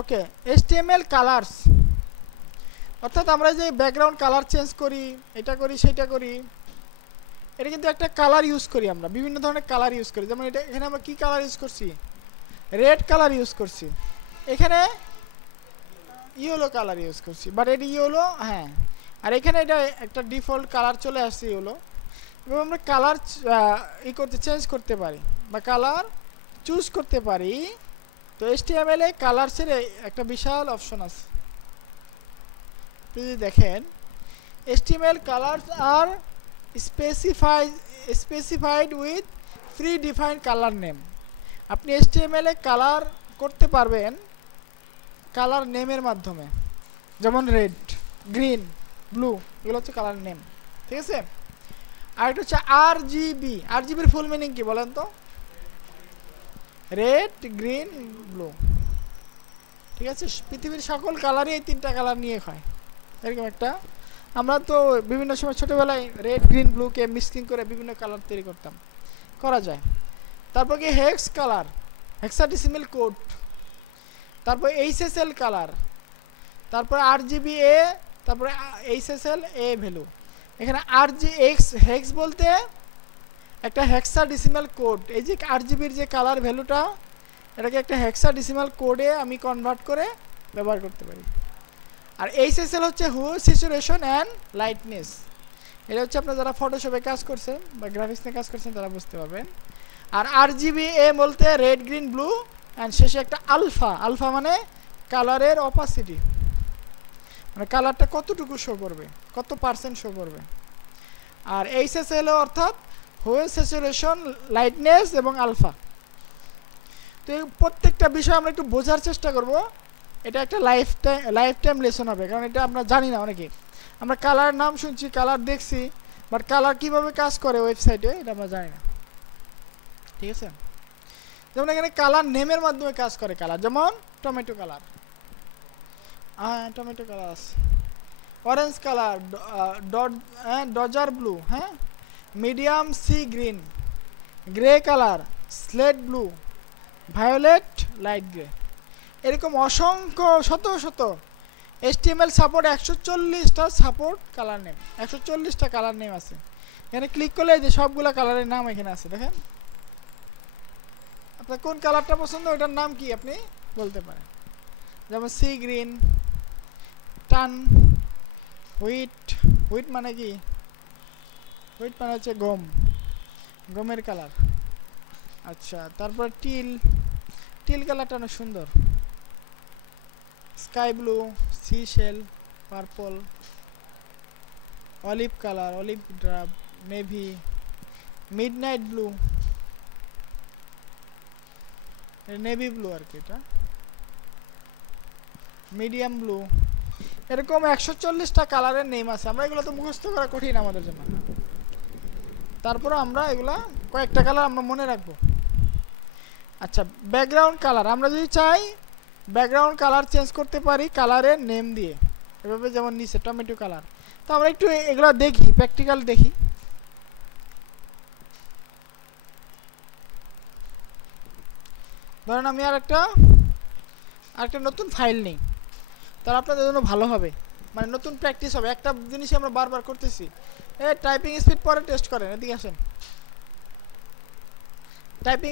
ওকে, HTML colours, অর্থাৎ আমরা যে ব্যাকগ্রাউন্ড কালার চেঞ্জ করি, এটা করি সেটা করি, এটা কিন্তু একটা কালার ইউজ করি, আমরা বিভিন্ন ধরনের কালার ইউজ করি। যেমন এটা এখানে আমরা কি কালার ইউজ করছি, রেড কালার ইউজ করছি, এখানে ইয়েলো কালার ইউজ করছি, বাট এটা ইয়েলো, হ্যাঁ, আর এখানে এটা একটা ডিফল্ট কালার চলে আসছে ইয়েলো। এবং আমরা কালার চেঞ্জ করতে পারি বা কালার চুজ করতে পারি। তো HTML এ কালারসের একটা বিশাল অপশন আছে। যদি দেখেন HTML colours are specified with predefined colour name. আপনি HTML এ কালার করতে পারবেন কালার নেমের মাধ্যমে, যেমন রেড, গ্রিন, ব্লু, এগুলো হচ্ছে কালার নেম, ঠিক আছে। আর এটা হচ্ছে RGBর ফুল মিনিং কি বলেন তো? রেড, গ্রিন, ব্লু, ঠিক আছে। পৃথিবীর সকল কালারই এই তিনটা কালার নিয়ে হয়, এরকম একটা। আমরা তো বিভিন্ন সময় ছোটবেলায় রেড, গ্রিন, ব্লুকে মিক্সিং করে বিভিন্ন কালার তৈরি করতাম, করা যায়। তারপর কি হেক্স কালার, হেক্সাডেসিমাল কোড, তারপর HSL কালার, তারপর RGBA, তারপরে HSL A ভ্যালু। এখানে হেক্স বলতে একটা হেক্সাডেসিমাল কোড, এই যে RGBর যে কালার ভ্যালুটা, এটাকে একটা হেক্সাডেসিমাল কোডে আমি কনভার্ট করে ব্যবহার করতে পারি। আর HSL হচ্ছে হুজ, স্যাচুরেশন অ্যান্ড লাইটনেস। এটা হচ্ছে আপনারা যারা ফটোশপে কাজ করছেন বা গ্রাফিক্স নিয়ে কাজ করছেন তারা বুঝতে পারবেন। আর RGBA বলতে রেড, গ্রিন, ব্লু, অ্যান্ড শেষে একটা আলফা মানে কালারের অপাসিটি, মানে কালারটা কতটুকু শো করবে, কত পার্সেন্ট শো করবে। আর HSL অর্থাৎ হুজ, স্যাচুরেশন, লাইটনেস এবং আলফা। তো এই প্রত্যেকটা বিষয় আমরা একটু বোঝার চেষ্টা করব। এটা একটা লাইফ টাইম লেসন হবে, কারণ এটা আমরা জানি না অনেকে। আমরা কালার নাম শুনছি, কালার দেখছি, বাট কালার কিভাবে কাজ করে ওয়েবসাইটে এটা আমরা জানি না, ঠিক আছে। যেমন এখানে কালার নেমের মাধ্যমে কাজ করে কালার, যেমন টমেটো কালার, হ্যাঁ টমেটো কালার আছে, অরেঞ্জ কালার, ডজার ব্লু, হ্যাঁ, medium sea green, grey colour, slate blue, violet, light grey. এরকম অসংখ্য শত শত HTML সাপোর্ট 140টা সাপোর্ট কালার নেম, 140টা কালার নেম আছে। এখানে ক্লিক করলে যে সবগুলা কালারের নাম এখানে আছে, দেখেন। আপনার কোন কালারটা পছন্দ ওটার নাম কি আপনি বলতে পারেন। যেমন সি গ্রিন, টান, হুইট মানে কি? হুইট মানে হচ্ছে গমের কালার। আচ্ছা, তারপর টিল কালারটা অনেক সুন্দর। Sky blue, sea shell, purple, olive colour, olive drab, navy, midnight blue, navy blue আর কি, এটা মিডিয়াম ব্লু। এরকম 140টা কালারের নেম আছে। আমরা এগুলো তো মুখস্থ করা কঠিন আমাদের জন্য, তারপরে আমরা এগুলা কয়েকটা কালার আমরা মনে রাখবো। আচ্ছা, ব্যাকগ্রাউন্ড কালার আমরা যদি চাই ব্যাকগ্রাউন্ড কালার চেঞ্জ করতে পারি কালারের নেম দিয়ে, এভাবে যেমন নিচে টমেটো কালার। তো আমরা একটু এগুলো দেখি, প্র্যাকটিক্যাল দেখি। ধরেন আমি আরেকটা নতুন ফাইল নিই, তাহলে আপনাদের জন্য ভালো হবে, মানে নতুন প্র্যাকটিস হবে। একটা জিনিসই আমরা বারবার করতেছি। টাইপিং স্পিড পরে টেস্ট করেন, এদিকে আসেন। টাইপিং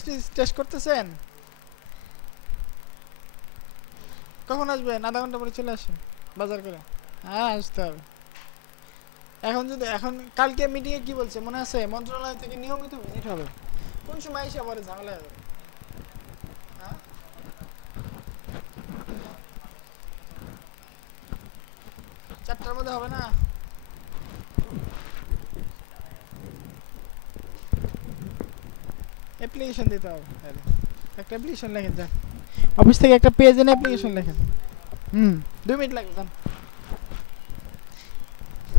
স্পিড টেস্ট করতেছেন? কখন আসবেন? আধা ঘন্টা পরে চলে আসেন বাজার করে। হ্যাঁ, আসতে হবে। এখন কালকে মিটিংয়ে কি বলছে মনে আছে? মন্ত্রণালয় থেকে নিয়মিত ভিজিট হবে। কোন সময় এসে আবার ঝামেলা হবে? হ্যাঁ, 4টার মধ্যে হবে না? অ্যাপ্লিকেশন দিতে হবে। একটা অ্যাপ্লিকেশন লেখেন, যান অফিস থেকে একটা পেজ এনে অ্যাপ্লিকেশন লেখেন। 2 মিনিট লাগবে, যান।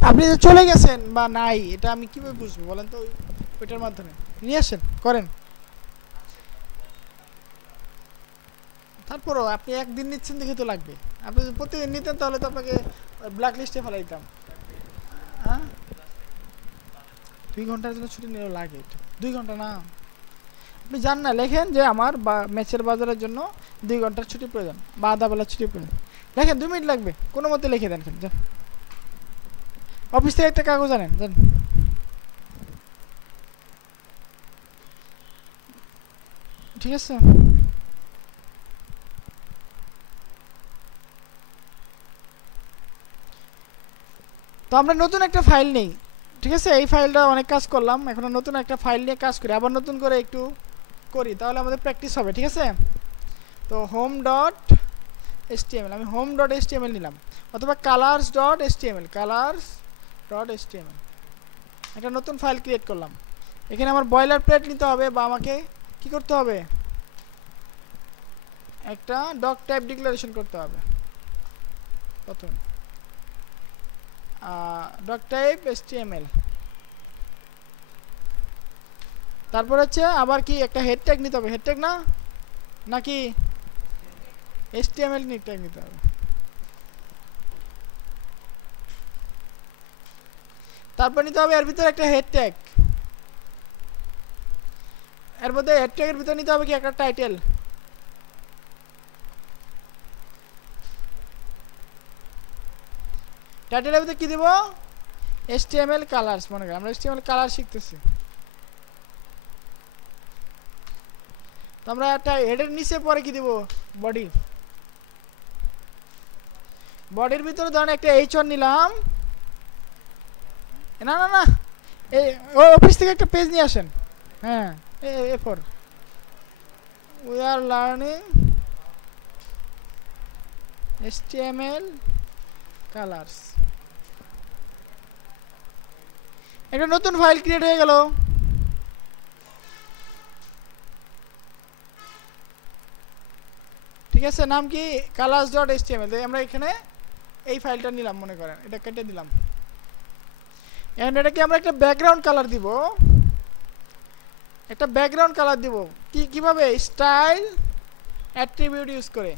আপনি যে চলে গেছেন বা নাই, এটা আমি কিভাবে বুঝবো বলেন তো? ওইটার মাধ্যমে নিয়ে আসেন, করেন। তারপরও আপনি একদিন নিচ্ছেন দেখে তো লাগবে। আপনি যদি প্রতিদিন নিতেন তাহলে তো আপনাকে ব্ল্যাক লিস্টে ফেলাই দিতাম। হ্যাঁ, 2 ঘন্টার জন্য ছুটি নিলেও লাগে, 2 ঘন্টা না। আপনি জান না, লেখেন যে আমার ম্যাচের বাজারের জন্য 2 ঘন্টার ছুটি প্রয়োজন বা আধা বেলা ছুটি প্রয়োজন, লেখেন 2 মিনিট লাগবে, কোনো মতে লিখে দেন। যান অফিস থেকে একটা কাগজ আনেন, যান। ঠিক আছে, তো আমরা নতুন একটা ফাইল নেই। ঠিক আছে, এই ফাইলটা অনেক কাজ করলাম, এখন নতুন একটা ফাইল নিয়ে কাজ করি, আবার নতুন করে একটু করি, তাহলে আমাদের প্র্যাকটিস হবে। ঠিক আছে, তো হোম ডট এসটিএমএল, আমি হোম ডট এসটিএমএল নিলাম, অথবা colours dot HTML, colours dot HTML, একটা নতুন ফাইল ক্রিয়েট করলাম। এখানে আমার বয়লার প্লেট নিতে হবে, বা আমাকে কি করতে হবে, একটা ডক টাইপ ডিক্লারেশন করতে হবে প্রথম, ডক টাইপ এসটিএমএল। তারপর হচ্ছে আবার কি একটা হেড ট্যাগ নিতে হবে, হেড ট্যাগ না নাকি এসটিএমএল ট্যাগ নিতে হবে। তারপর নিতে হবে এর ভিতরে একটা হেড ট্যাগ, এর মধ্যে হেড ট্যাগের ভিতরে নিতে হবে কি একটা টাইটেল। টাইটেলের ভিতরে কি দিব, এসটিএমএল কালার্স, মনে করেন আমরা এসটিএমএল কালার শিখতেছি, তো আমরা একটা হেডের নিচে পরে কি দিব, বডি, বডির ভিতরে ধরেন একটা H1 নিলাম, না না না এই অফিস থেকে একটা পেজ নিয়ে আসেন, হ্যাঁ A4, we are learning HTML colors, একটা নতুন ফাইল ক্রিয়েট হয়ে গেল। ঠিক আছে, নাম কি colors.html, আমরা এখানে এই ফাইলটা নিলাম, মনে করেন এটা কেটে দিলাম। এখন এটাকে আমরা একটা ব্যাকগ্রাউন্ড কালার দিব, একটা ব্যাকগ্রাউন্ড কালার দিব কিভাবে, স্টাইল অ্যাট্রিবিউট ইউজ করে,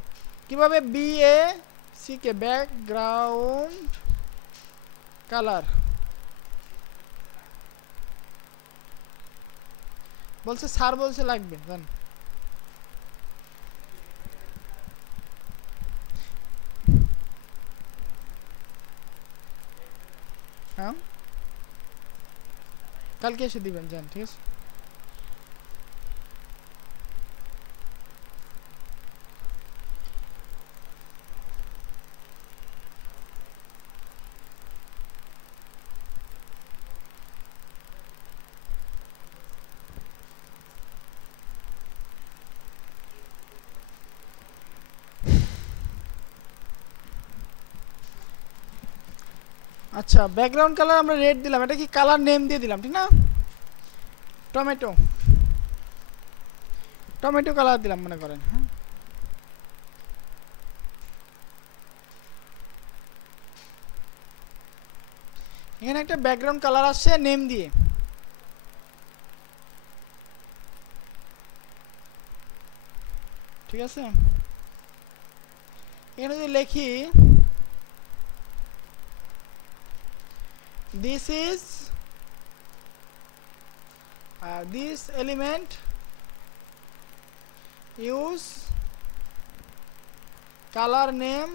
কিভাবে, BACK ব্যাকগ্রাউন্ড কালার বলছে, স্যার বলছে লাগবে, জান হ্যাঁ কালকে এসে দিবেন, যান। ঠিক আছে, আচ্ছা ব্যাকগ্রাউন্ড কালার আমরা রেড দিলাম, এটা কি কালার নেম দিয়ে দিলাম, ঠিক না, টমেটো, টমেটো কালার দিলাম মনে করেন। হ্যাঁ, এখানে একটা ব্যাকগ্রাউন্ড কালার আসছে নেম দিয়ে। ঠিক আছে, এখানে যদি লিখি this is this element use color name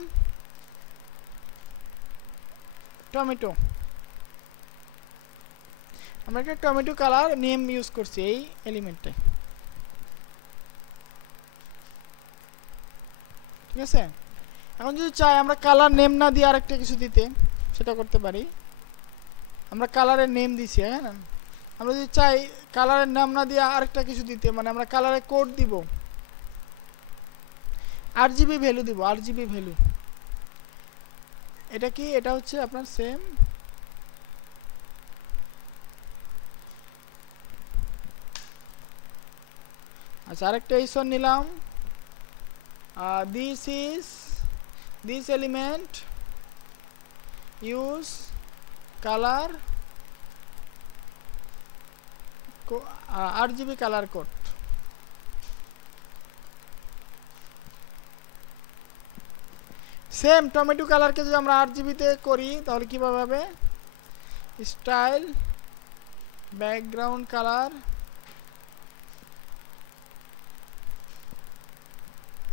tomato, আমরা একটা টমেটো কালার নেম ইউজ করছি এই এলিমেন্টে। ঠিক আছে, এখন যদি চাই আমরা কালার নেম না দিয়ে আরেকটা কিছু দিতে, সেটা করতে পারি। আমরা কালারের নেম দিছি, হ্যাঁ, আমরা যদি চাই কালারের নাম না দিয়ে আরেকটা কিছু দিতে, মানে আমরা কালারের কোড দিব, RGB ভ্যালু দিব, RGB ভ্যালু। এটা কি, এটা হচ্ছে আপনার সেম আচ্ছা আরেকটা H1 নিলাম, this is this element use color RGB color code। Same tomato কালারকে যদি আমরা RGB তে করি তাহলে কিভাবে হবে, স্টাইল ব্যাকগ্রাউন্ড কালার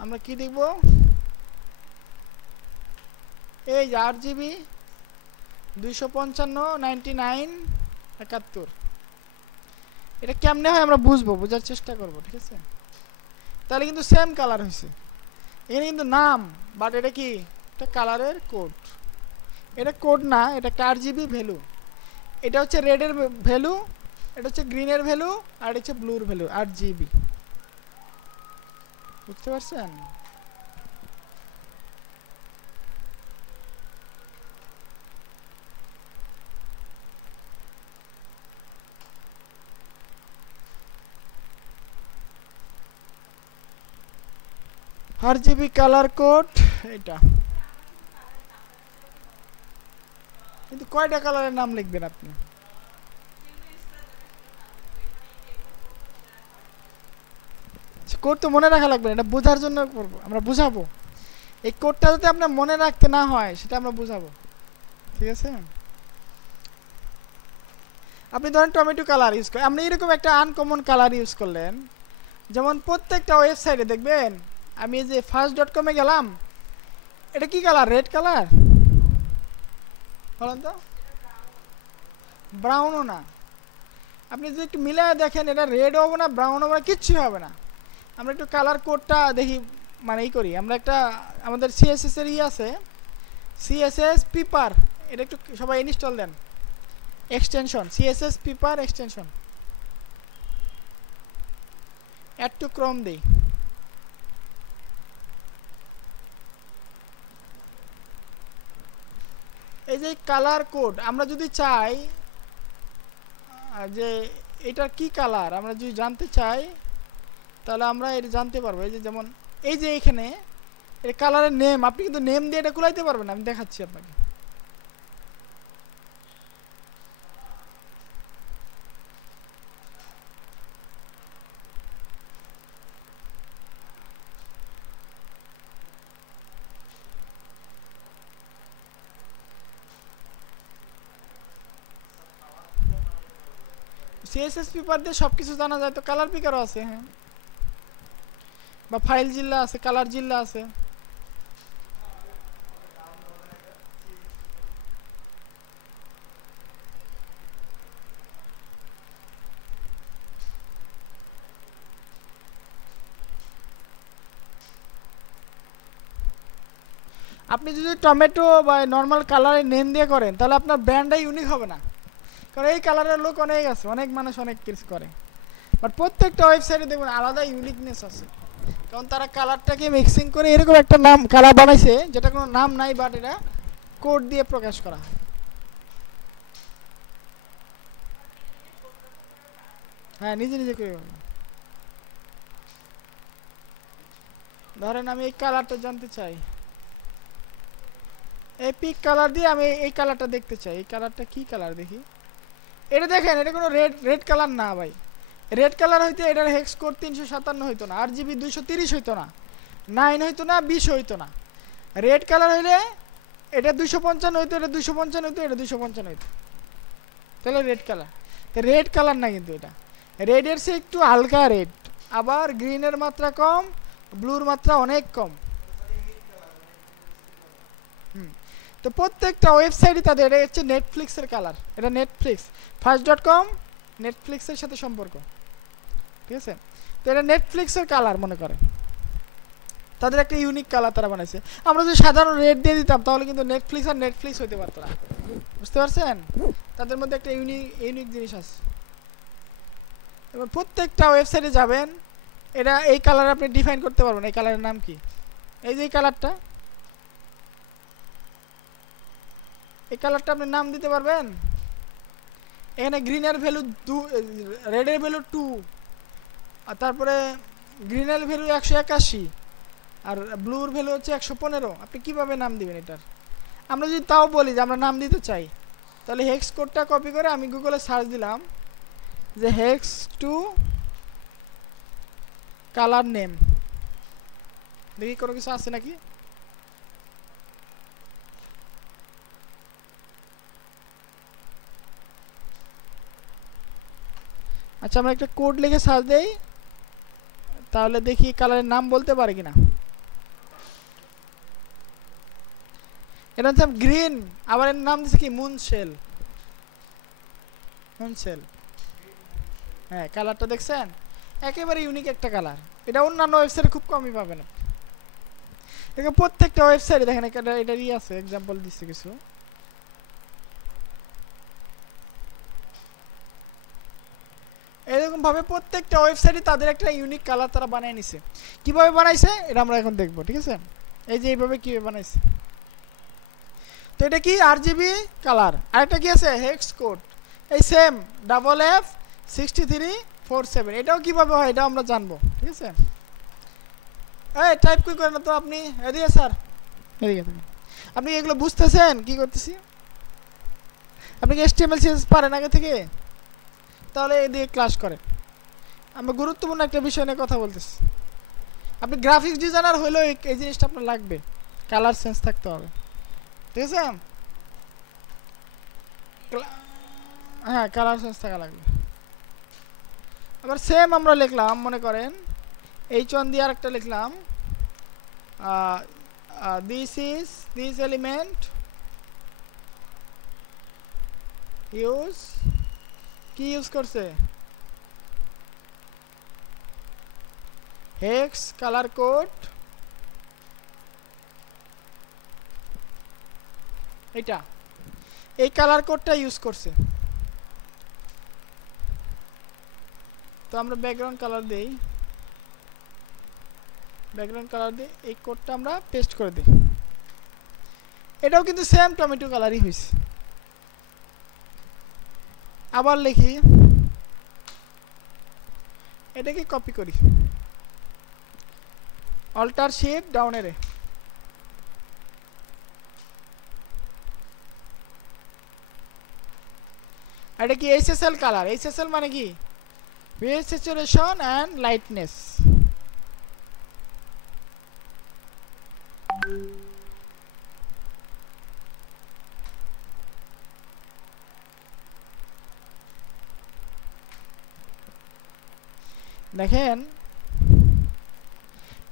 আমরা কি দেখব, এই যে RGB 255 99 71, এটা কেমনে হয় আমরা বুঝবো, বোঝার চেষ্টা করব, ঠিক আছে? তাহলে কিন্তু সেম কালার হয়েছে, এখানে কিন্তু নাম, বাট এটা কি, এটা কালারের কোড, এটা কোড না, এটা একটা RGB ভ্যালু। এটা হচ্ছে রেডের ভ্যালু, এটা হচ্ছে গ্রিনের ভ্যালু, আর এটা হচ্ছে ব্লুর ভ্যালু, RGB। বুঝতে পারছেন? RGB কালার কোড এটা। কিন্তু কয়টা কালারের নাম লিখবেন আপনি? কোড তো মনে রাখা লাগবে না, এটা বোঝার জন্য করব, আমরা বুঝাবো। এই কোডটা যদি আপনার মনে রাখতে না হয় সেটা আমরা বুঝাবো, ঠিক আছে? আপনি ধরেন টমেটো কালার ইউজ করেন, আপনি এরকম একটা আনকমন কালার ইউজ করলেন, যেমন প্রত্যেকটা ওয়েবসাইটে দেখবেন, আমি এই যে first.com-এ গেলাম, এটা কি কালার, রেড কালার, বলেন তো? ব্রাউনও না। আপনি যদি একটু মিলায় দেখেন, এটা রেড হবে না, ব্রাউন হবে না, কিচ্ছু হবে না। আমরা একটু কালার কোডটা দেখি, মানে ই করি আমরা, একটা আমাদের CSS এর আছে, CSS পেপার, এটা একটু সবাই ইনস্টল দেন, extension CSS paper extension, add to Chrome দেই। এই যে কালার কোড, আমরা যদি চাই যে এটার কি কালার, আমরা যদি জানতে চাই, তাহলে আমরা এটা জানতে পারবো। এই যে যেমন এই যে এখানে এই কালারের নেম, আপনি কিন্তু নেম দিয়ে এটা খুলাইতে পারবেন, আমি দেখাচ্ছি আপনাকে। CSS পেপার দিয়ে সবকিছু জানা যায়, তো কালার পিকারও আছে, হ্যাঁ, বা ফাইল জিল্লা আছে, কালার জিল্লা আছে। আপনি যদি টমেটো বা নর্মাল কালারের নেম দিয়ে করেন, তাহলে আপনার ব্র্যান্ডটা ইউনিক হবে না, কারণ এই কালারের লোক অনেক আছে, অনেক মানুষ অনেক কিছু করে। বাট প্রত্যেকটা ওয়েবসাইটে দেখবেন আলাদা ইউনিকনেস আছে, কারণ তারা কালারটাকে মিক্সিং করে এরকম একটা নাম কালার বানাইছে, যেটা কোনো নাম নাই, বাট এটা কোড দিয়ে প্রকাশ করা হয়। হ্যাঁ, নিজে নিজে করে। ধরেন আমি এই কালারটা জানতে চাই, এই পিক কালার দিয়ে আমি এই কালারটা দেখতে চাই, এই কালারটা কি কালার দেখি। এটা দেখেন, এটা কোনো রেড রেড কালার না ভাই, রেড কালার হইতে এটার হেক্স কোড 357 হইতো না, RGB 230 হইতো না, 9 হইতো না, 20 হইতো না। রেড কালার হইলে এটা 255 হইতো, এটা 255 হইতো, এটা 255 হইতো, তাহলে রেড কালার। রেড কালার না কিন্তু, এটা রেডের চেয়ে একটু হালকা রেড, আবার গ্রিনের মাত্রা কম, ব্লুর মাত্রা অনেক কম। তো প্রত্যেকটা ওয়েবসাইটই তাদের, এটা হচ্ছে নেটফ্লিক্সের কালার, এটা নেটফ্লিক্স first.com নেটফ্লিক্সের সাথে সম্পর্ক, ঠিক আছে? তো এটা নেটফ্লিক্সের কালার মনে করে, তাদের একটা ইউনিক কালার তারা বানাইছে। আমরা যদি সাধারণ রেড দিয়ে দিতাম, তাহলে কিন্তু নেটফ্লিক্স আর নেটফ্লিক্স হইতে পারতো না, বুঝতে পারছেন? তাদের মধ্যে একটা ইউনিক জিনিস আছে। এবার প্রত্যেকটা ওয়েবসাইটে যাবেন, এটা এই কালার আপনি ডিফাইন করতে পারবেন, এই কালারের নাম কি, এই যে এই কালারটা, এই কালারটা আপনি নাম দিতে পারবেন। এখানে গ্রিনের ভ্যালু 2, রেডের ভ্যালু 2, আর তারপরে গ্রিনের ভ্যালু 181, আর ব্লুর ভ্যালু হচ্ছে 115। আপনি কিভাবে নাম দিবেন এটার? আমরা যদি তাও বলি যে আমরা নাম দিতে চাই, তাহলে হেক্স কোডটা কপি করে আমি গুগলে সার্চ দিলাম যে হেক্স টু কালার নেম, দেখি কোনো কিছু আছে নাকি। আচ্ছা, আমরা একটা কোড লিখে সার্চ দেই, তাহলে দেখি কালারের নাম বলতে পারে কিনা। এটা হচ্ছে গ্রিন, আবার এর নাম দিচ্ছে Ki Moon shell. Moon shell, হ্যাঁ কালারটা দেখছেন একেবারে ইউনিক একটা কালার। এটা অন্যান্য ওয়েবসাইটে খুব কমই পাবেন। দেখেন প্রত্যেকটা ওয়েবসাইটে দেখেন এটারই আছে, এক্সাম্পল দিচ্ছে কিছু। এরকম ভাবে প্রত্যেকটা ওয়েবসাইটে তাদের একটা ইউনিক কালার তারা বানিয়ে নিছে। কিভাবে বানাইছে এটা আমরা এখন দেখব, ঠিক আছে? এই যে এইভাবে কিভাবে বানাইছে। তো এটা কি আরজিবি কালার, আরেকটা কি আছে হেক্স কোড, এই সেম FF6347। এটাও কিভাবে হয় এটা আমরা জানবো, ঠিক আছে? এই টাইপ কি করেন তো আপনি, এদিকে স্যার এদিকে থাকেন। আপনি এগুলো বুঝতেছেন কি করতেছি? আপনি কি HTML CSS পারেন আগে থেকে? তাহলে এদিকে ক্লাস করেন। আমরা গুরুত্বপূর্ণ একটা বিষয় নিয়ে কথা বলতেছি। আপনি গ্রাফিক্স ডিজাইনার হলেও এই জিনিসটা আপনার লাগবে, কালার সেন্স থাকতে হবে, ঠিক আছে? হ্যাঁ কালার সেন্স থাকা লাগবে। আবার সেম আমরা লিখলাম, মনে করেন H1 দিয়ে আরেকটা লিখলাম, this element use কি ইউজ করছে হেক্স কালার কোড, এটা এই কালার কোডটা ইউজ করছে। তো আমরা ব্যাকগ্রাউন্ড কালার দেই, ব্যাকগ্রাউন্ড কালার দিয়ে এই কোডটা আমরা পেস্ট করে দিই। এটাও কিন্তু সেম টমেটো কালারই হয়েছে। আবার লিখি, এটাকে কপি করি, অল্টার শিফট ডাউন এরে, এটা কি HSL কালার। HSL মানে কি Hue saturation and lightness। দেখেন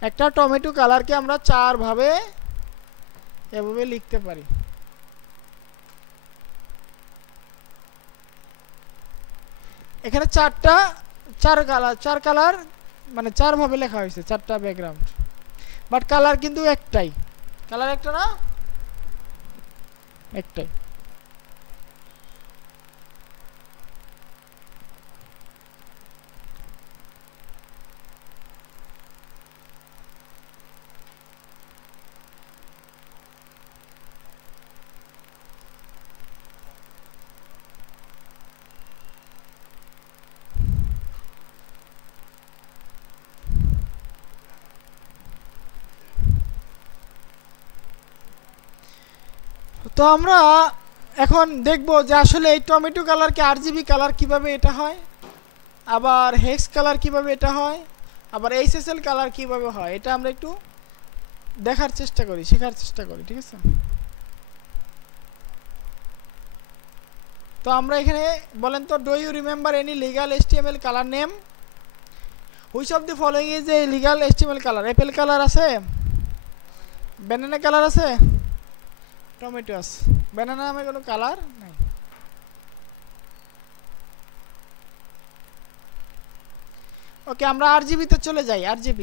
একটা টমেটো কালারকে আমরা চার ভাবে এভাবে লিখতে পারি। এখানে চার কালার মানে চার ভাবে লেখা হয়েছে, চারটা ব্যাকগ্রাউন্ড, বাট কালার কিন্তু একটাই। কালার একটা না, একটাই। তো আমরা এখন দেখব যে আসলে এই টমেটো কালারকে আরজিবি কালার কিভাবে এটা হয়, আবার হেক্স কালার কিভাবে এটা হয়, আবার HSL কালার কিভাবে হয়, এটা আমরা একটু দেখার চেষ্টা করি, শেখার চেষ্টা করি, ঠিক আছে? তো আমরা এখানে বলেন তো, do you remember any legal HTML colour name? Which of the following is a legal HTML colour? Apple colour আছে, ব্যানানা কালার আছে, টমেটো আছে, ব্যানানা নামে কোনো কালার নাই। ওকে আমরা RGB তে চলে যাই। RGB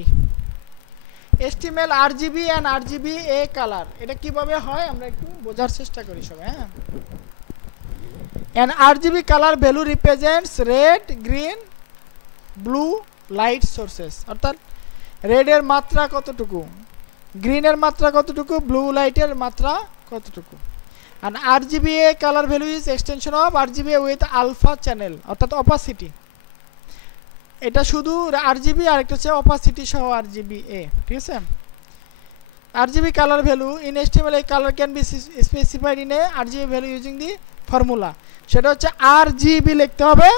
HTML RGB and RGBA colour, এটা কিভাবে হয় আমরা একটু বোঝার চেষ্টা করি সবাই। হ্যাঁ, an RGB color value represents red, green, blue light sources, অর্থাৎ রেড এর মাত্রা কতটুকু, গ্রিন এর মাত্রা কতটুকু, ব্লু লাইটের মাত্রা কতটুকু। and RGBA color value is extension of RGBA with alpha channel, অর্থাৎ opacity। এটা শুধু RGB আর একটা হচ্ছে opacity সহ RGBA, ঠিক আছে? RGB color value in HTML, a color can be specified in a RGB value using the formula। সেটা হচ্ছে RGB লিখতে হবে,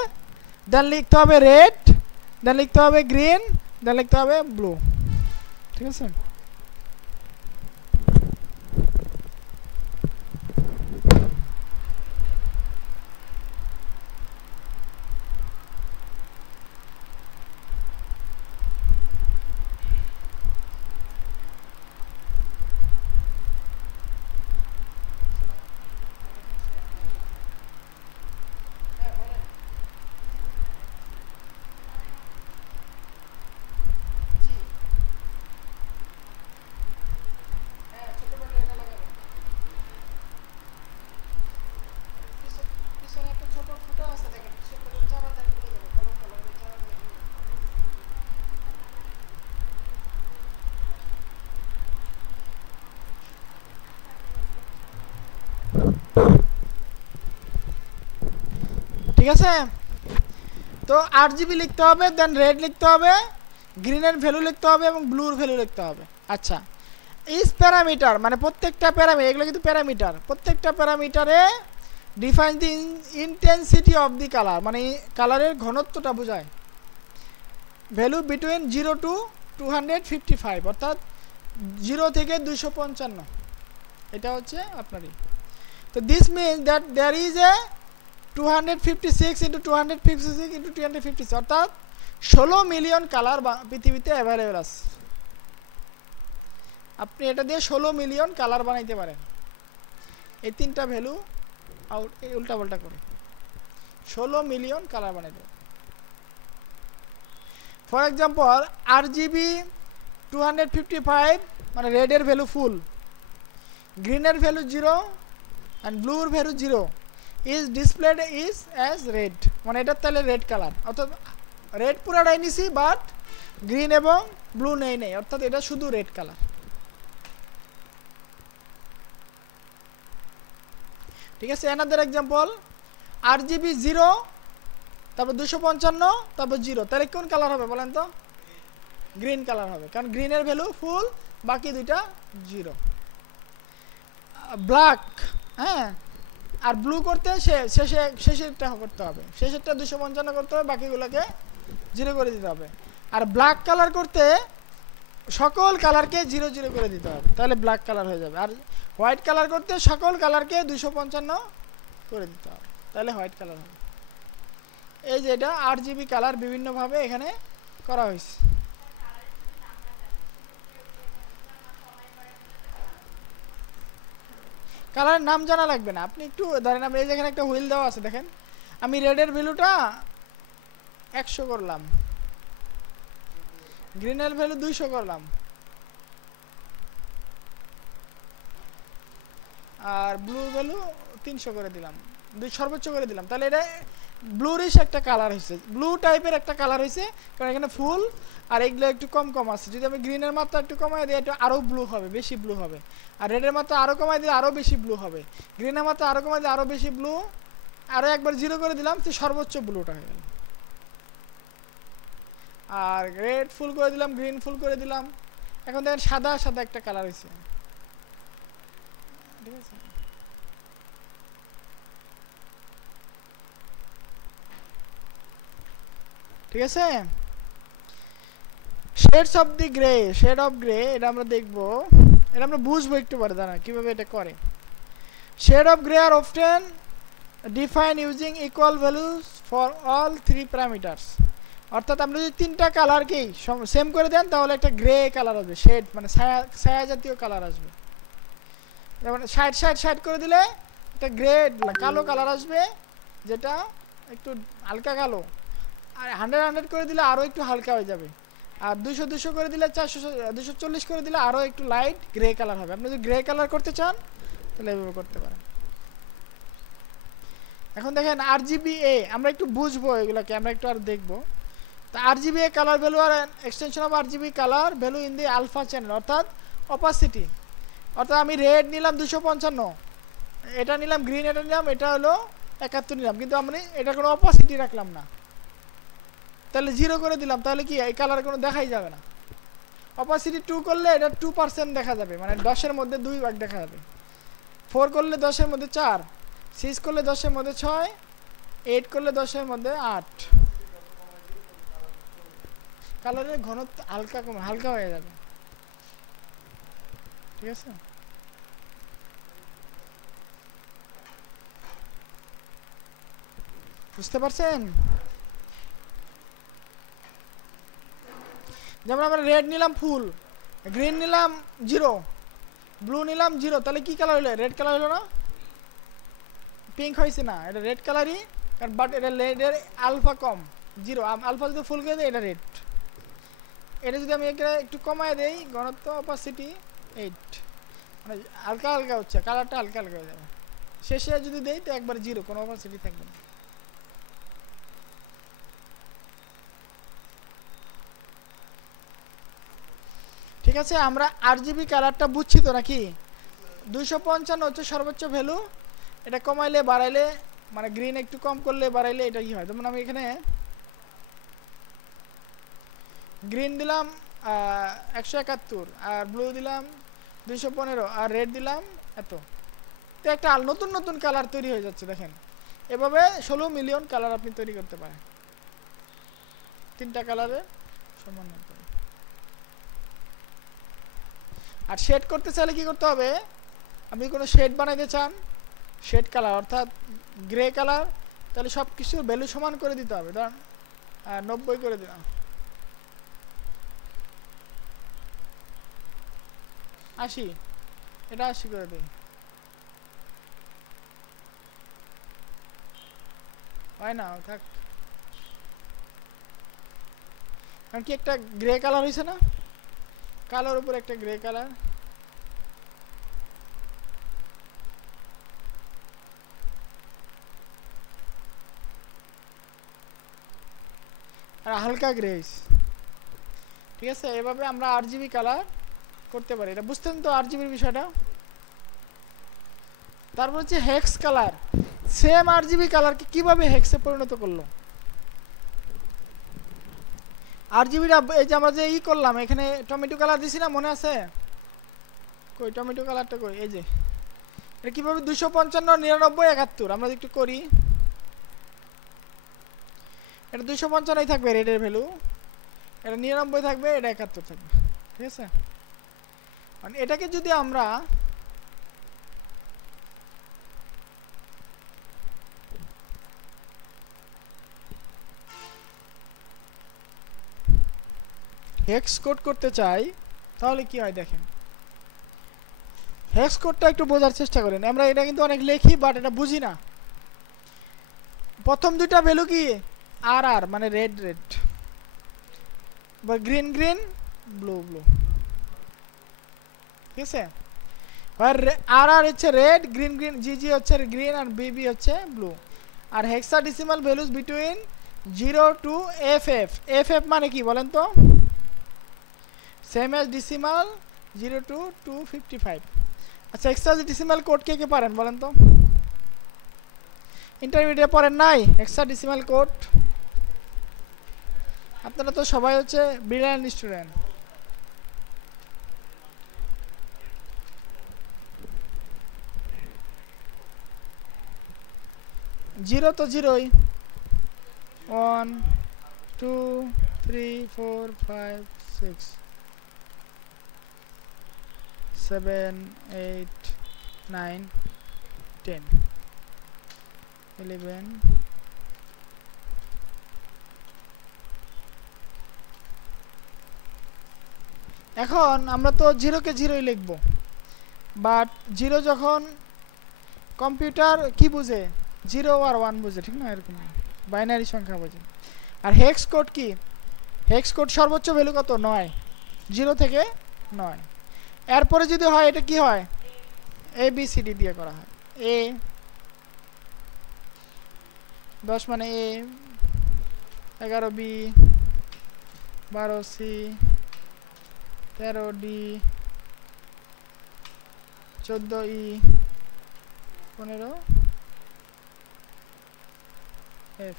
দেন লিখতে হবে রেড, দেন লিখতে হবে গ্রিন, দেন লিখতে হবে ব্লু, ঠিক আছে? ঠিক আছে। তো RGB লিখতে হবে, দেন রেড লিখতে হবে, গ্রিনের ভ্যালু লিখতে হবে এবং ব্লুর ভ্যালু লিখতে হবে। আচ্ছা, ইস প্যারামিটার মানে প্রত্যেকটা প্যারামিটার, এগুলো কিন্তু প্যারামিটার, প্রত্যেকটা প্যারামিটারে define the intensity of the colour, মানে কালারের ঘনত্বটা বোঝায়। ভ্যালু বিটুইন 0 টু 255, অর্থাৎ 0 থেকে 255, এটা হচ্ছে আপনারই। তো this means that there is a 256 into 256 into 256, অর্থাৎ 16 মিলিয়ন কালার পৃথিবীতে অ্যাভেলেবেল আছে। আপনি এটা দিয়ে 16 মিলিয়ন কালার বানাইতে পারেন, এই তিনটা ভ্যালু উল্টা পাল্টা করে 16 মিলিয়ন কালার বানাইতে পারেন। ফর এক্সাম্পল RGB 255 মানে রেডের ভ্যালু ফুল, গ্রিনের ভ্যালু 0 অ্যান্ড ব্লুর value 0 is displayed is as red, মানে এটা তাহলে রেড কালার, অর্থাৎ রেড পুরাটাই নিছি বাট গ্রিন এবং ব্লু নেই, অর্থাৎ এটা শুধু রেড কালার। ঠিক আছে। অ্যানাদার এক্সাম্পল RGB 0, তারপর 255, তারপর 0, তাহলে কোন কালার হবে বলেন তো? গ্রিন কালার হবে, কারণ গ্রিনের ভ্যালু ফুল, বাকি দুইটা 0। ব্ল্যাক, হ্যাঁ, আর ব্লু করতে শেষেরটা করতে হবে, শেষেরটা 255 করতে হবে, বাকিগুলোকে 0 করে দিতে হবে। আর ব্ল্যাক কালার করতে সকল কালারকে 0 0 করে দিতে হবে, তাহলে ব্ল্যাক কালার হয়ে যাবে। আর হোয়াইট কালার করতে সকল কালারকে 255 করে দিতে হবে, তাহলে হোয়াইট কালার হবে। এই যে এটা RGB কালার বিভিন্নভাবে এখানে করা হয়েছে। কালারের নাম জানা লাগবে না, আপনি একটু ধরেন, আমি এই যেখানে একটা হুইল দেওয়া আছে দেখেন, আমি রেডের ভ্যালুটা 100 করলাম, গ্রিনের ভ্যালু 200 করলাম, আর ব্লু ভ্যালু 300 করে দিলাম, সর্বোচ্চ করে দিলাম, তাহলে এটা ব্লুরিশ একটা কালার হয়েছে, ব্লু টাইপের একটা কালার হয়েছে, কারণ এখানে ফুল আর এগুলো একটু কম কম আছে। যদি আমি গ্রিনের মাত্রা একটু কমাই দিই, এটা আরও ব্লু হবে, বেশি ব্লু হবে। আর রেডের মাত্রা আরও কমাই দিলে আরও বেশি ব্লু হবে, গ্রিনের মাত্রা আরও কমাই দিলে আরও বেশি ব্লু, আরও একবার 0 করে দিলাম, তো সর্বোচ্চ ব্লুটা হয়ে গেল। আর রেড ফুল করে দিলাম, গ্রিন ফুল করে দিলাম, এখন দেখেন সাদা সাদা একটা কালার হয়েছে। ঠিক আছে। ঠিক আছে। Shades of the grey, shade of grey, এটা আমরা দেখবো, এটা আমরা বুঝবো একটু পরে, দাঁড়ান কিভাবে এটা করে। শেড অফ গ্রে আর often define using equal values for all 3 parameters, অর্থাৎ আপনি যদি তিনটা কালারকেই সেম করে দেন তাহলে একটা গ্রে কালার আসবে, শেড মানে ছায়া জাতীয় কালার আসবে। যেমন 60 করে দিলে একটা গ্রে কালো কালার আসবে, যেটা একটু হালকা কালো। আর 100 করে দিলে আরও একটু হালকা হয়ে যাবে। আর 200 করে দিলে 240 করে দিলে আরও একটু লাইট গ্রে কালার হবে। আপনি যদি গ্রে কালার করতে চান তাহলে এভাবে করতে পারেন। এখন দেখেন RGBA, আমরা একটু বুঝবো এগুলোকে, আমরা একটু আর দেখবো। তো RGBA কালার ভ্যালু আর extension of RGB colour value in the alpha channel, অর্থাৎ অপাসিটি। অর্থাৎ আমি রেড নিলাম 255, এটা নিলাম গ্রিন, এটা নিলাম, এটা হলো 71 নিলাম, কিন্তু আমি এটা কোনো অপাসিটি রাখলাম না, তাহলে 0 করে দিলাম, তাহলে কি এই কালার কোনো দেখাই যাবে না। অপাসিটি 2 করলে এটা 2% দেখা যাবে, মানে 10-এর মধ্যে 2 ভাগ দেখা যাবে। 4 করলে 10-এর মধ্যে 4, 6 করলে 10-এর মধ্যে 6, 8 করলে 10-এর মধ্যে 8। কালারের ঘনত্ব হালকা হয়ে যাবে। ঠিক আছে। বুঝতে পারছেন? যেমন আমরা রেড নিলাম ফুল, গ্রিন নিলাম 0, ব্লু নিলাম 0, তাহলে কি কালার হলো? রেড কালার হলো না? পিঙ্ক হয়েছে না, এটা রেড কালারই, বাট এটা রেডের আলফা কম, 0। আলফা যদি ফুল করে দেয় এটা রেড। এটা যদি আমি একটু কমায় দেই, ঘনত্ব অপাসিটি 8, মানে হালকা হালকা হচ্ছে, কালারটা হালকা হালকা হয়ে যাবে। শেষে যদি দেই তো একবার 0, কোনো অপাসিটি থাকবে না। ঠিক আছে। আমরা RGB কালারটা বুঝছি তো নাকি? 255 হচ্ছে সর্বোচ্চ ভ্যালু, এটা কমাইলে বাড়াইলে মানে গ্রিন একটু কম করলে বাড়াইলে এটা কি হয়, যেমন আমি এখানে গ্রিন দিলাম 171 আর ব্লু দিলাম 215 আর রেড দিলাম এত, তো একটা নতুন নতুন কালার তৈরি হয়ে যাচ্ছে দেখেন। এভাবে 16 মিলিয়ন কালার আপনি তৈরি করতে পারেন, 3টা কালারে সমান। আর শেড করতে চাইলে কি করতে হবে, আপনি কোনো শেড বানাইতে চান, শেড কালার অর্থাৎ গ্রে কালার, তাহলে সব কিছুর ভ্যালু সমান করে দিতে হবে। ধরেন 90 করে দিলাম, 80, এটা 80 করে দিই, হয় না থাক। কারণ কি একটা গ্রে কালার হয়েছে না, কালোর উপর একটা গ্রে কালার, আর হালকা গ্রে, ঠিক আছে। এভাবে আমরা আরজিবি কালার করতে পারি, এটা বুঝতেন তো আরজিবির বিষয়টা। তারপর হচ্ছে হেক্স কালার, সেম আরজিবি কালারকে কিভাবে হেক্সে পরিণত করলো। আরজিবিটা এই যে আমরা যে করলাম এখানে টমেটো কালার দিছি না, মনে আছে? কই টমেটো কালারটা কই, এই যে এটা কিভাবে 255 99 71 আমরা একটু করি, এটা 255 থাকবে রেডের ভ্যালু, এটা 99 থাকবে, এটা 71 থাকবে, ঠিক আছে। মানে এটাকে যদি আমরা হেক্স কোড করতে চাই তাহলে কি হয় দেখেন। হেক্স কোডটা একটু বোঝার চেষ্টা করেন, আমরা এটা কিন্তু অনেক লেখি বাট এটা বুঝি না। প্রথম দুইটা ভ্যালু কি আর আর মানে রেড রেড, বা গ্রিন গ্রিন ব্লু ব্লু, ঠিক আছে। আর আর হচ্ছে red, green green, G G হচ্ছে গ্রিন আর বিবি হচ্ছে ব্লু। আর hexadecimal values between 0 to FF, FF মানে কি বলেন তো, সেম এজ ডেসিমাল 0 টু 255। আচ্ছা হেক্সাডেসিমাল কোড কে কে পারেন বলেন তো, ইন্টারমিডিয়েট পড়েন নাই হেক্সাডেসিমাল কোড? আপনারা তো সবাই হচ্ছে ব্রিলিয়ান্ট স্টুডেন্ট। জিরো তো জিরোই, 1 2 3 4 5 6 7 8 9 10 11। এখন আমরা তো জিরোকে জিরোই লিখবো, বাট জিরো যখন কম্পিউটার কি বুঝে, 0 আর 1 বুঝে, ঠিক না, এরকম বাইনারি সংখ্যা বুঝে। আর হেক্স কোড কি, হেক্স কোড সর্বোচ্চ ভ্যালু কত, 9, 0 থেকে 9। এরপরে যদি হয় এটা কি হয়, এ বি সি ডি দিয়ে করা হয়। এ 10 মানে এ, 11 বি, 12 সি, 13 ডি, 14 ই, 15 এফ,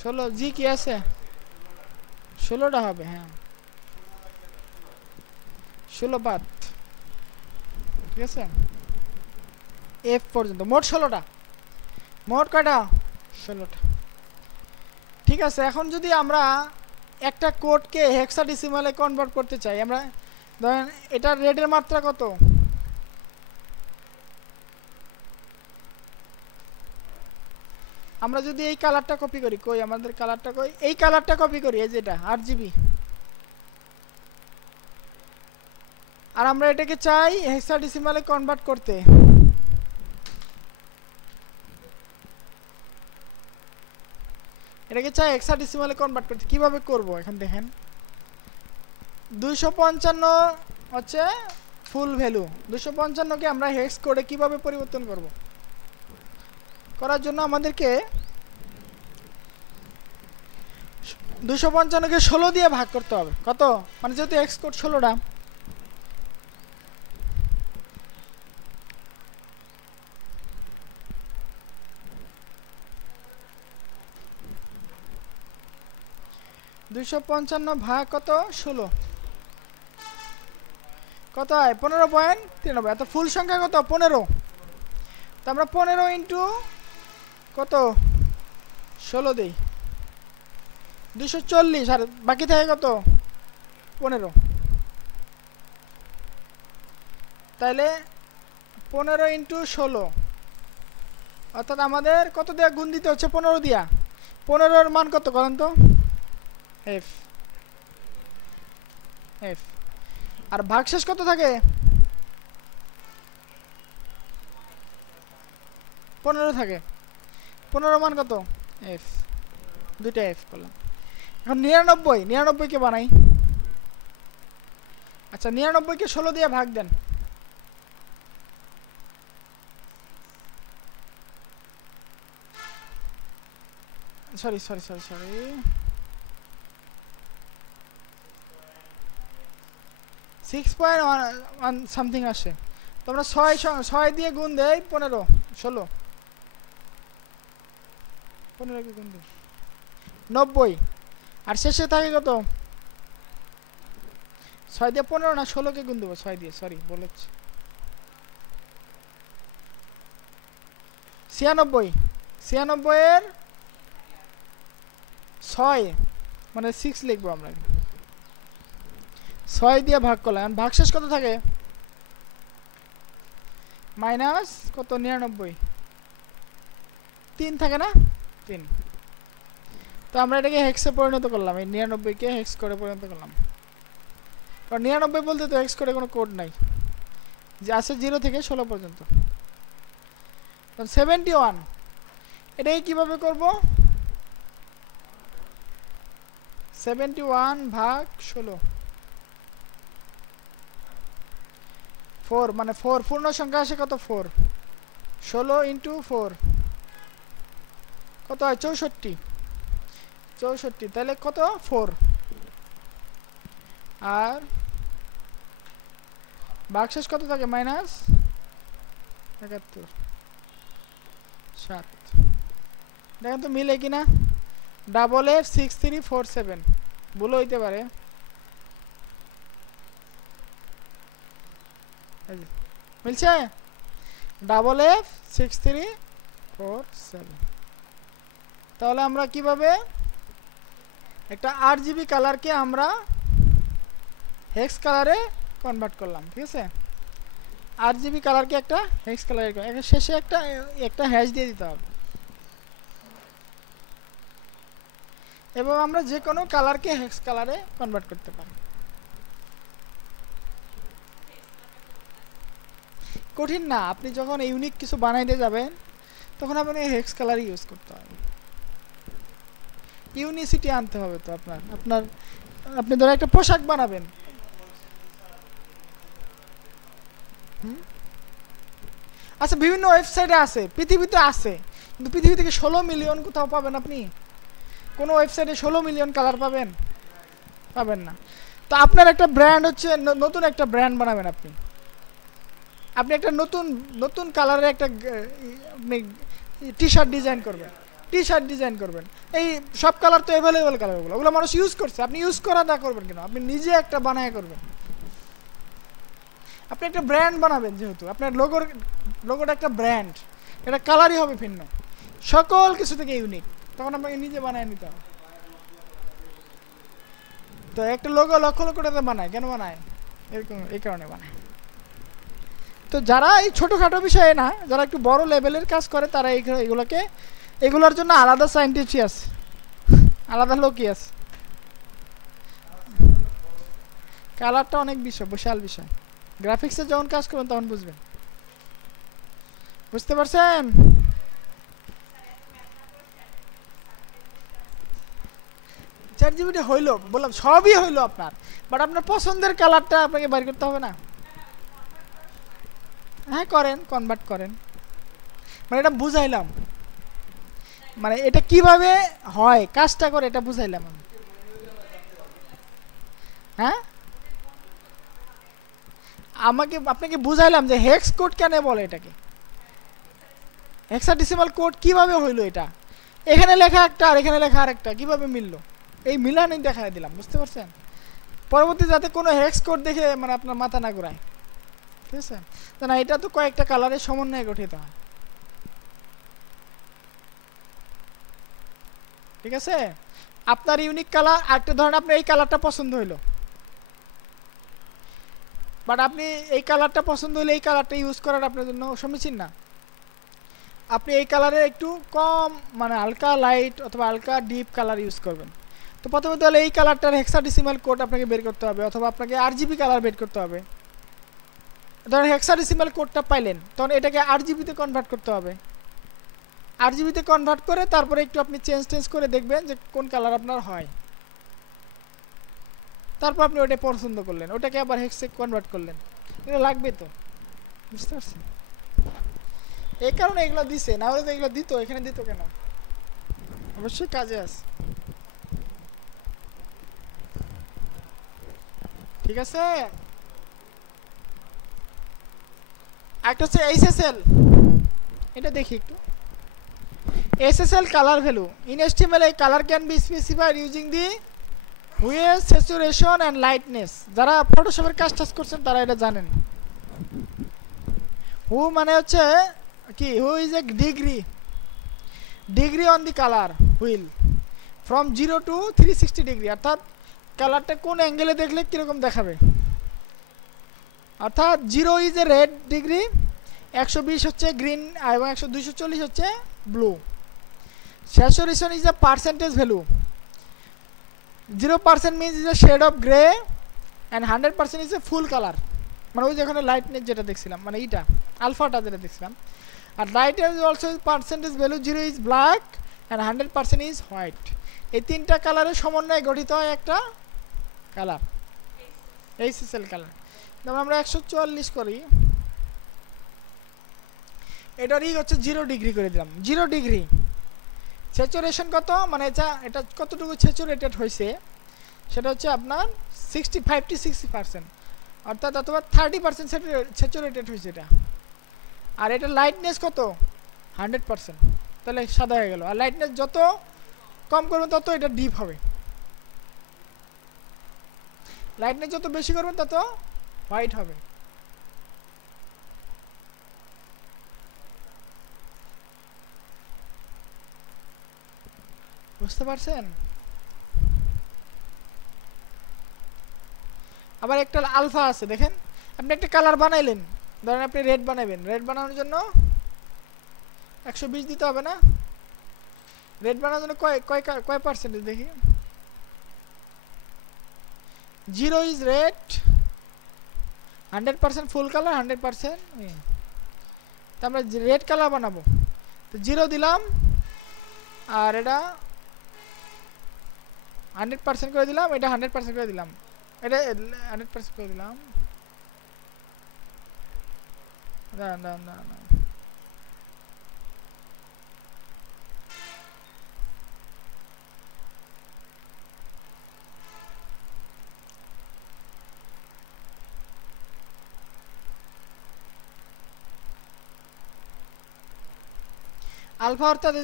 16 জি কি আছে, 16টা হবে, হ্যাঁ 16 পাত, ঠিক আছে। এফ পর্যন্ত মোট 16টা, মোট কয়টা, 16টা, ঠিক আছে। এখন যদি আমরা একটা কোডকে হেক্সাডেসিমালে কনভার্ট করতে চাই, আমরা ধরেন এটা রেডের মাত্রা কত, আমরা যদি এই কালারটা কপি করি, কই আমাদের কালারটা কই, এই কালারটা কপি করি, এই যেটা 8GB, আর আমরা এটাকে চাই হেক্সাডেসিমালে কনভার্ট করতে, এটাকে চাই হেক্সাডেসিমালে কনভার্ট করতে, কিভাবে করব এখন দেখেন। 255 হচ্ছে ফুল ভ্যালু, 255 কে আমরা হেক্স কোডে কিভাবে পরিবর্তন করব, করার জন্য আমাদেরকে 255 কে 16 দিয়ে ভাগ করতে হবে, কত, মানে যেহেতু হেক্স কোড 16টা, 255 ভাগ কত 16 কত হয় 15.93। এত ফুল সংখ্যা কত 15। তো আমরা 15 ইন্টু কত 16 দেই 240 আর বাকি থাকে কত 15। তাইলে 15 ইন্টু 16 অর্থাৎ আমাদের কত দিয়ে গুণ দিতে হচ্ছে 15 দিয়া। 15 এর মান কত করেন তো এফ এফ আর ভাগশেষ কত থাকে 15 থাকে। 15 মান কত এফ, দুইটা এফ করলাম। এখন 99 কে বানাই। আচ্ছা 99 কে 16 দিয়ে ভাগ দেন। সরি 6.1 সামথিং আসে। তোমরা 6 দিয়ে গুণ দেই 15 16 15 কে গুণ দেই 90 আর শেষে থাকে কত 6 দিয়ে 15 না 16 কে গুণ দেব 6 দিয়ে, সরি বলেছি 96 এর 6 মানে 6 লিখবো আমরা। 6 দিয়ে ভাগ করলাম। ভাগশেষ কত থাকে মাইনাস কত 99 3 থাকে না 3। তো আমরা এটাকে হেক্সে পরিণত করলাম। এই 99 কে হেক্স করে পরিণত করলাম। কারণ 99 বলতে তো হেক্স করে কোনো কোড নাই, যে আছে 0 থেকে 16 পর্যন্ত। 71 এটাকে কিভাবে করব 71 ভাগ 16 4 মানে 4 পূর্ণ সংখ্যা আসে কত 4 16 ইন্টু 4 কত হয় 64 তাহলে কত 4 আর ভাগশেষ কত থাকে মাইনাস 71 7। দেখেন তো মিলে কিনা। FF6347 ভুল হইতে পারে। মিলছে FF6347। তাহলে আমরা কিভাবে একটা RGB কালারকে আমরা হেক্স কালারে কনভার্ট করলাম। ঠিক আছে, RGB কালারকে একটা হেক্স কালারে শেষে একটা হ্যাশ দিয়ে দিতে হবে এবং আমরা যে কোনো কালারকে হেক্স কালারে কনভার্ট করতে পারি। কঠিন না, আপনি যখন ইউনিক কিছু বানাইতে যাবেন তখন আপনি হেক্স কালার ইউজ করতে হবে। ইউনিসিটি আনতে হবে তো আপনার আপনি ধরো একটা পোশাক বানাবেন। আচ্ছা বিভিন্ন ওয়েবসাইটে আছে, পৃথিবীতে আছে, কিন্তু পৃথিবী থেকে 16 মিলিয়ন কোথাও পাবেন আপনি? কোন ওয়েবসাইটে 16 মিলিয়ন কালার পাবেন না। তো আপনার একটা ব্র্যান্ড হচ্ছে, নতুন একটা ব্র্যান্ড বানাবেন আপনি একটা নতুন কালারের একটা টি শার্ট ডিজাইন করবেন। এই সব কালার তো অ্যাভেলেবল কালার, ওগুলো মানুষ ইউজ করছে, আপনি ইউজ করা না করবেন কেন? আপনি নিজে একটা বানায় করবেন। আপনি একটা ব্র্যান্ড বানাবেন, যেহেতু আপনার লোগোটা একটা ব্র্যান্ড, এটা কালারই হবে ভিন্ন, সকল কিছু থেকে ইউনিক, তখন আপনাকে নিজে বানায় নিতে হবে। তো একটা লোগো লক্ষ টাকা বানায়, কেন বানায়? এরকম এই কারণে বানায়। তো যারা এই ছোটখাটো বিষয়ে না, যারা একটু বড় লেভেলের কাজ করে, তারা এগুলোর জন্য আলাদা সায়েন্টিস্টই আছে, আলাদা লোকই আছে। কালারটা অনেক বিশাল বিষয়। গ্রাফিক্সে যখন কাজ করবেন তখন বুঝবেন। বুঝতে পারছেন? ChatGPT হইলো, বললাম সবই হইলো আপনার, বাট আপনার পছন্দের কালারটা আপনাকে বাইর করতে হবে না? হ্যাঁ কনভার্ট করেন। মানে এটা বুঝাইলাম, মানে এটা কিভাবে হয়, কাজটা করে এটা বুঝাইলাম আমি। হ্যাঁ, আপনাকে বুঝাইলাম যে হেক্স কোড কেন বলে এটাকে, হেক্সাডেসিমাল কোড কিভাবে হইলো, এটা এখানে লেখা একটা আর এখানে লেখা আরেকটা কিভাবে মিললো। এই মিলানই দেখায় দিলাম, বুঝতে পারছেন? পরবর্তী যাতে কোনো হেক্স কোড দেখে মানে আপনার মাথা না ঘুরায়, ঠিক আছে? না এটা তো কয়েকটা কালারের সমন্বয়ে গঠিত হয়, ঠিক আছে? আপনার ইউনিক কালার একটা ধরেন আপনার এই কালারটা পছন্দ হইলো, বাট আপনি এই কালারটা পছন্দ হলে এই কালারটা ইউজ করার আপনার জন্য সমীচীন না। আপনি এই কালারে একটু কম মানে হালকা লাইট অথবা হালকা ডিপ কালার ইউজ করবেন। তো প্রথমে তাহলে এই কালারটার হেক্সাডেসিমাল কোড আপনাকে বের করতে হবে, অথবা আপনাকে আরজিবি কালার বের করতে হবে। ধরেন হেক্সাডেসিমাল কোডটা পাইলেন, তখন এটাকে আরজিবিতে কনভার্ট করতে হবে। আরজিবিতে কনভার্ট করে তারপরে একটু আপনি চেঞ্জ করে দেখবেন যে কোন কালার আপনার হয়। তারপর আপনি ওটা পছন্দ করলেন, ওটাকে আবার হেক্সে কনভার্ট করলেন। এটা লাগবে তো, বুঝতে পারছেন? এই কারণে এগুলো দিছে, না হলে তো এগুলো দিত, এখানে দিত কেন? অবশ্যই কাজে আছে, ঠিক আছে? একটা হচ্ছে এইচএসএল, এটা দেখি একটু। SSL color value. In HTML, a color can be specified using the hue, saturation and lightness. যারা ফটোশপের কাজ করছেন তারা এটা জানেন। হু মানে হচ্ছে কি, who is a degree on the colour wheel from 0 to 360 degree, অর্থাৎ কালারটা কোন অ্যাঙ্গেলে দেখলে কিরকম দেখাবে। অর্থাৎ 0 ইজ এ রেড ডিগ্রি, 120 হচ্ছে গ্রিন এবং 240 হচ্ছে blue. Saturation is a percentage value. 0% means is a shade of grey and 100% is a full color. মানে ওই যেখানে লাইটনেস যেটা দেখছিলাম, মানে এইটা আলফাটা যেটা দেখছিলাম। আর light is also percentage value, 0 is black and 100% is white. এই তিনটা কালারের সমন্বয়ে গঠিত হয় একটা কালার, এইচএসএল কালার। যেমন আমরা 144 করি, এটারই হচ্ছে 0 ডিগ্রি করে দিলাম। 0 ডিগ্রি স্যাচুরেশন কত, মানে এটা কতটুকু স্যাচুরেটেড হয়েছে সেটা হচ্ছে আপনার 65 to 60%, অর্থাৎ অথবা 30% স্যাচুরেটেড হয়েছে এটা। আর এটা লাইটনেস কত, 100%, তাহলে সাদা হয়ে গেল। আর লাইটনেস যত কম করবেন তত এটা ডিপ হবে, লাইটনেস যত বেশি করবেন তত হোয়াইট হবে। বুঝতে পারছেন? আবার একটা আলফা আছে, দেখেন আপনি একটা কালার বানাইলেন, ধরেন আপনি রেড বানাবেন, রেড বানানোর জন্য 120 দিতে হবে না? রেড বানানোর জন্য কয় পার্সেন্টেজ দেখি? 0 ইজ রেড, 100% ফুল কালার, 100%। তো আমরা রেড কালার বানাবো, তো 0 দিলাম, আর এটা 100% করে দিলাম, এটা 100% করে দিলাম, এটা 100% করে দিলাম। না আলফা অর্থাৎ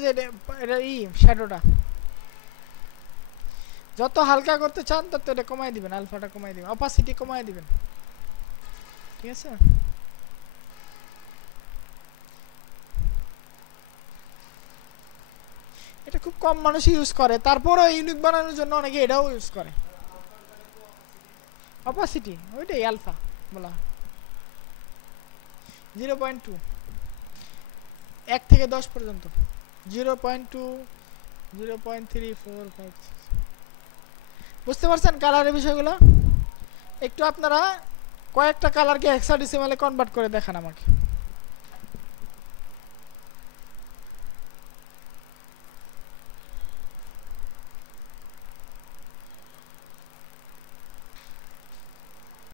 এটা শ্যাডোটা যত হালকা করতে চান তত এটা কমাই দিবেন, আলফাটা কমাই দিবেন, অপাসিটি কমাই দিবেন, ঠিক আছে? এটা খুব কম মানুষই ইউজ করে, তারপরও ইউনিক বানানোর জন্য অনেকে এটাও ইউজ করে। অপাসিটি ওইটাই আলফা বলা, 0.2, 1 থেকে 10 পর্যন্ত, 0.2, 0.3, 4, 5, 6। বুঝতে পারছেন কালারের বিষয়গুলো? একটু আপনারা কয়েকটা কালারকে হেক্সাডেসিমালে কনভার্ট করে দেখান আমাকে।